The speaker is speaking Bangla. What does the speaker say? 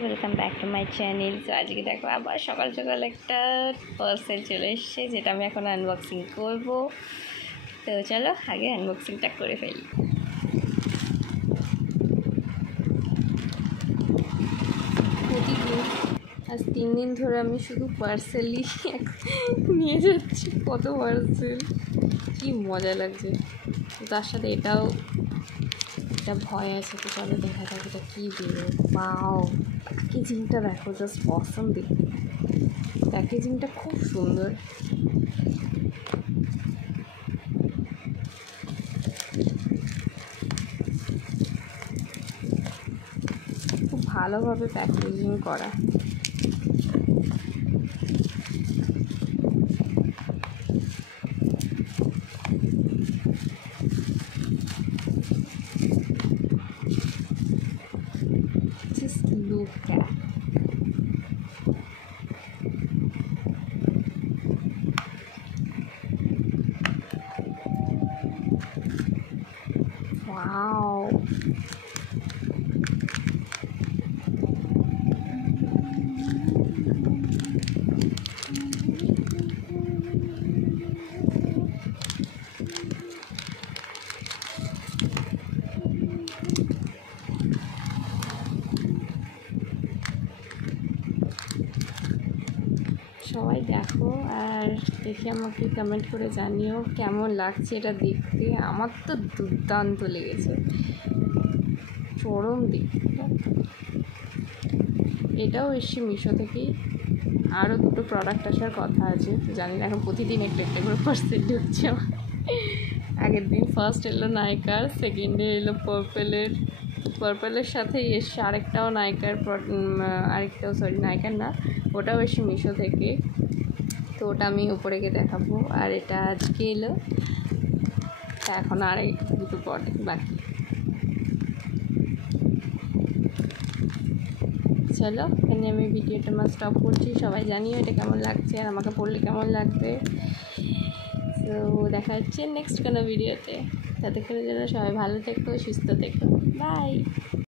Welcome back to my channel. তো আজকে দেখো আবার সকাল সকাল একটা পার্সেল চলে এসছে, যেটা আমি এখন আনবক্সিং করব। তো চলো আগে আনবক্সিংটা করে ফেলি। প্রতিদিন আজ 3 দিন ধরে আমি শুধু পার্সেলই নিয়ে যাচ্ছি। কত পার্সেল, কি মজা লাগছে। তার সাথে এটাও একটা ভয় আছে। তো চলো দেখা যাক এটা কী দেবো। পাও প্যাকেজিংটা দেখো, জাস্ট অসম দেখতে। প্যাকেজিংটা খুব সুন্দর। খুব ভালোভাবে প্যাকেজিং করা। Just look at. Wow. সবাই দেখো আর দেখে আমাকে কমেন্ট করে জানিও কেমন লাগছে এটা দেখতে। আমার তো দুর্দান্ত লেগেছে, চরম দেখতে। এটাও এসছে মিশো থেকেই। আরও 2টো প্রোডাক্ট আসার কথা আছে, তো জানি না। এখন প্রতিদিন একটা করে পার্সেল ঢুকছে আমার। আগের দিন ফার্স্ট এলো নাইকার, সেকেন্ডে এলো পার্পেলের সাথেই এসছে আরেকটাও নাইকার, নাইকার না, ওটাও এসছে মিশো থেকে। তো ওটা আমি উপরে গিয়ে দেখাবো। আর এটা আজকে এলো, তা এখন আর 2টো প্রোডাক্ট বাকি। চলো এখানে আমি ভিডিওটা স্টপ করছি। সবাই জানিও এটা কেমন লাগছে আর আমাকে পড়লে কেমন লাগবে। তো দেখা হচ্ছে নেক্সট কোনো ভিডিওতে। ততক্ষণের জন্য সবাই ভালো থেকো, সুস্থ থেকো। বাই।